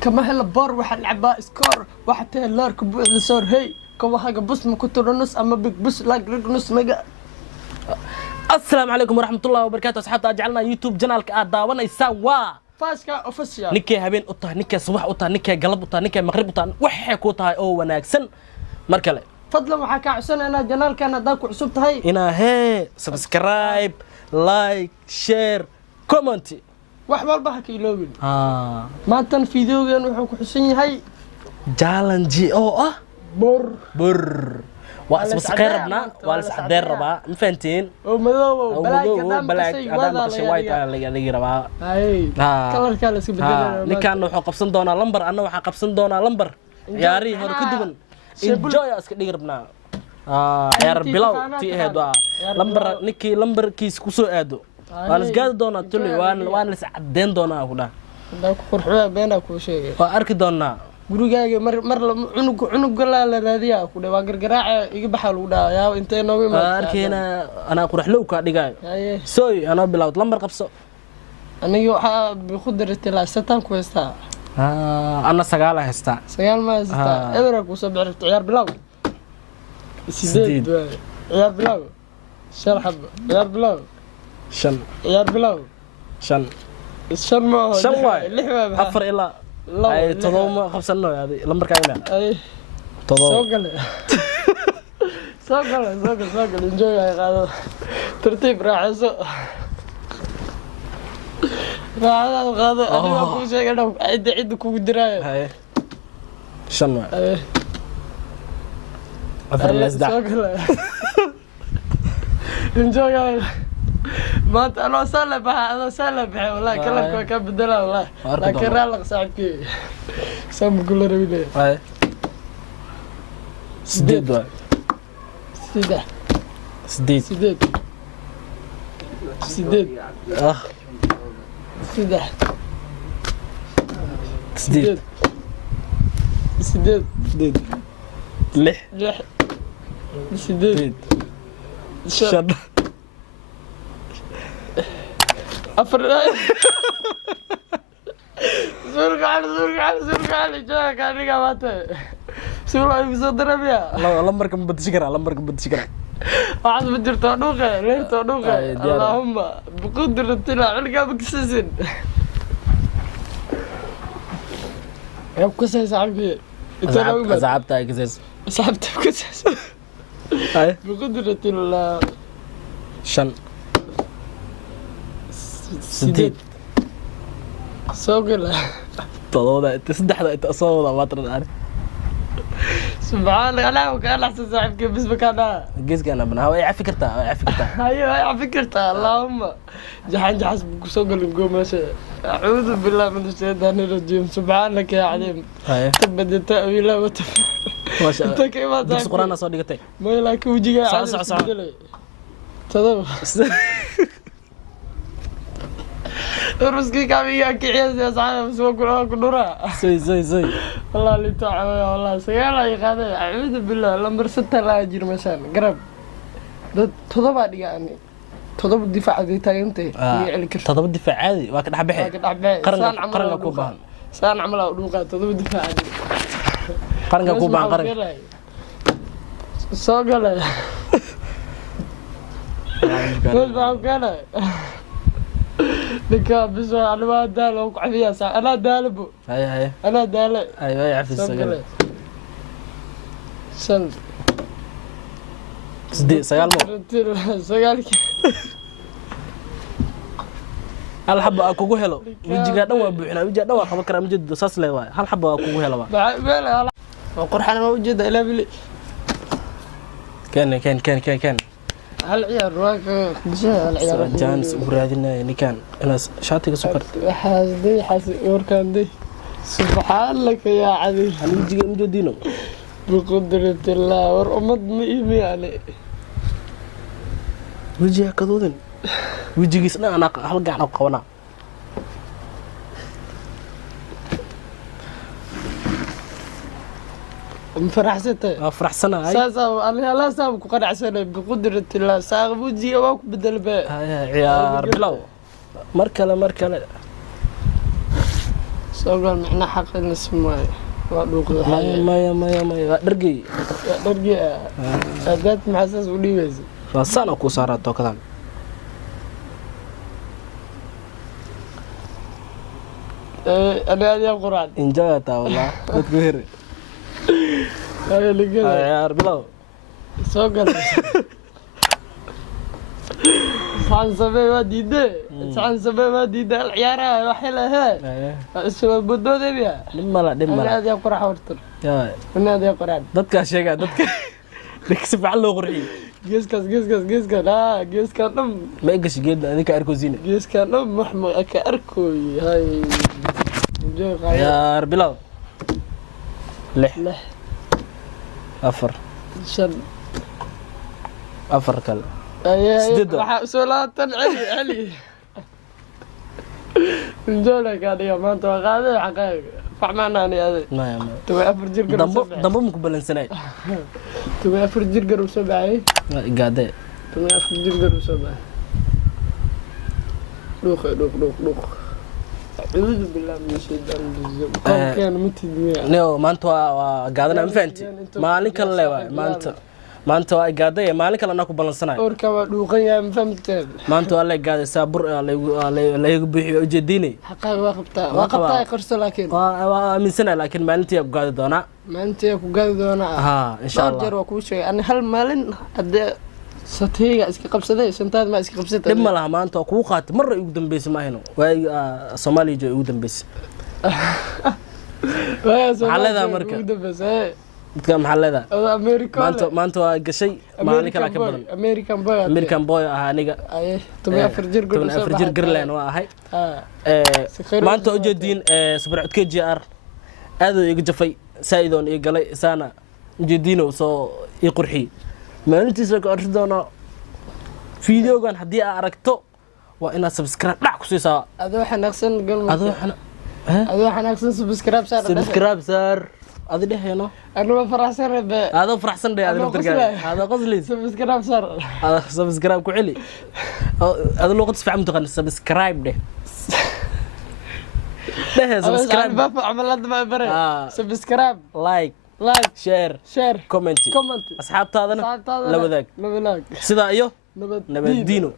كما هلا بار واحد لعبا سكور واحد تهلار كبوس لصور هي كما هاجا بوس ما كنت نص اما بيك بوس لايك نص ميجا. السلام عليكم ورحمة الله وبركاته أصحابنا جعلنا يوتيوب جنالك داوانا يساوا فاسكا اوفيسيال نكي هبين أطه نكي صباح أطه نكي قلب أطه نكي مغرب أطه وحي كوتها أو وناكسن مركلة فضلا waxaa ka cusana ana janaalkana hadaa ku cusub tahay ina he subscribe like share comment wax walba ha ka iloobin maantan fiidiyogan wuxuu ku xusan yahay challenge oo ah bor waa subscribe-na waa la saxdeer rabaa ma fahantiin oo madow balaag adaan qashay white laga rabaa kalarka la isku beddelay ninkan wuxuu qabsan doonaa lambar anna waxa qabsan doonaa lambar ciyaari hore ka duwan enjoy iska dhigrabnaa ciyaar bilow tii ahayd waa lambar ninkii lambarkiis ku soo aado waan isgaadi doonaa tuli waan la saxdeyn doonaa ku dhaa daa ku qurxoa beena ku sheegay waa arki doonaa gurigaaga mar cunug la raadiyaa ku dhaa waa gargaraaca iga baxa lagu dhaaa yaa intee nooga imaad arkeena ana qurxlow ka dhigay sooy ana bilowd lambar qabso aniga waxa ku dirtay la satan ku heystaa ana sagaal heystaa sagaal ma heystaa eber ku soo bixir ciyaar bilow sideed ciyaar bilow shan xab ciyaar bilow shan ciyaar bilow shan ma shan waay afar ilaa ay todoba qabsano yaadi lambarka ina ay todoba soo gala enjoy ay qaado tartiib raaxayso raacada qaado adiga ku sheegay dhaw cid kugu diraayo hay shan waay afar ilaa saddex soo gala enjoy ay ما أنت أنا سالب والله كلامك كان بدلا والله لكن رالق صاحبك سام كل ربيله هاي سديد لح سديد شن أفر زورك على جاك أنا قامته سورة بصدر بيا لمبرك بدشكرا واحد بدر تونوخه ليه تونوخه اللهم بقدرة الله علقة بكسسن يا بكسس عمي انت لو زعبتها كسس سحبت بكسس هاي بقدرة الله شن سديد سوقله طلوده انت صدحده انت اصوله ما ترد عليه سبحان الله وكان احسن صاحب كيف بس مكانها قيس كان ابنها ويا فكرتها ايوه يا فكرتها اللهم جحس سوقله نقوم ماشي اعوذ بالله من الشيطان الرجيم سبحانك يا عليم تبدأ تأويله ما شاء الله انت كيف بس قرانا صار دقتي ما لك وجهك صح تمام رزقي كامي كعيز يا صاحبي بس كل نورا زي والله اللي تعوي والله سيارة يقاضي أعوذ بالله لمبر 6 لا يجير مثلا قرب تضبع يعني تضبع الدفاع ذي تاينتي تضبع الدفاع عادي واكد حبحي قرن كوبان سان عمله ودوقه تضبع الدفاع عادي قرن كوبان قرن سوقله بس معه كان نكا بس انا ما دالو عفيا انا دالبو هاي انا دال ايوه يعفي السجل سن سجال هل حبه اكو هلو وجهك دوا بوخنا وجهك دوا قبا كرام جد ساس لي واي هل حبه اكو هلو قرحنا ما وجد الى بلي كان هل عيار واك العيار جانس ورادنا نكان انا شاتي سكر حاسدي وركان دي سبحان لك يا عدي وجهي مجدينو بقدرة الله ورمض مئيم يعني وجهي كذودن وجهي سنا انا هل قاعد قونا فرح سنة هاي ساسا أنا لا سامك قناع سنة بقدرة الله ساق بوجي واك بدل بيه عيار بلو مركلة سوقل معنا حق نسمع ودوق ما درجي ذات مع اساس ودي بس فصانا كو صارت كذا انا هذه القران ان جاءت والله تقهر هاي اللي كده يا بلو سوقل سان سبي وديده سان سبي وديده العياره وحيله هاي اسمه بدوده بيها دملا انا هذه القران حورتر يا انا هذه القران dadka sheega dadka diksi fiican loo qurxiyo geeskas لا geeskan dham ma igash geed adinka arkoosina geeskan dham maxmud ka arkooy hay يا بلو لح شن أفر كلا waxa solaatan cali injola kaadiga maanta waa qaaday xaqeeg facmaanani aday ma tuma afar jir gar dambo ma ku balansanay tuma afar jir gar soo baxay gaade tuma afar jir gar soo baxay dhuuq أعوذ بالله من الشيطان الرجيم كان متدمع نيو maanta waa gaadana ma fahanti maalin kale leeyahay maanta waa gaaday maalin kale anaa ku balansanay orka waa dhuuqan yahay ma fahamteen maanta waa la gaaday saabur la igu bixiyo ujeedinay xaqaa waa qabtaa qarso laakiin waa aaminsanay laakiin maalintii ku gaadi doona maalintii ku gaadi doona ha insha Allah jar waa ku sheegay an hal maalin hadda satayga iska qabsaday santaad ma iska qabsatay dib ma laha maanta ku qaatay mar ugu dambeysay ma hayno way Soomaaliya ugu dambeysay xalada marka ugu dambeysay dadka maxallada America maanta waa gashay maalin kale ka badan American boy aniga tuma afar jir garleen waa ahay maanta ujeedin sabir codka GR aad iga jafay saayidoon iyo galay saana ujeedino soo ii qurxi maalintiisa ka arki doona fiidiyogan haddii aad aragto waa inaad subscribe dhac ku siisaa adoo xanaaqsan subscribe saar adi dhehayno anuma faraxsan rabe adoo faraxsan dhay adoo dargaa adoo qoslis subscribe saar subscribe ku celi adoo luqad fiican taqaan subscribe dheh subscribe baa amalada ma bare subscribe like share comment asxaabtaadana la wadaag sidaa iyo nabad diino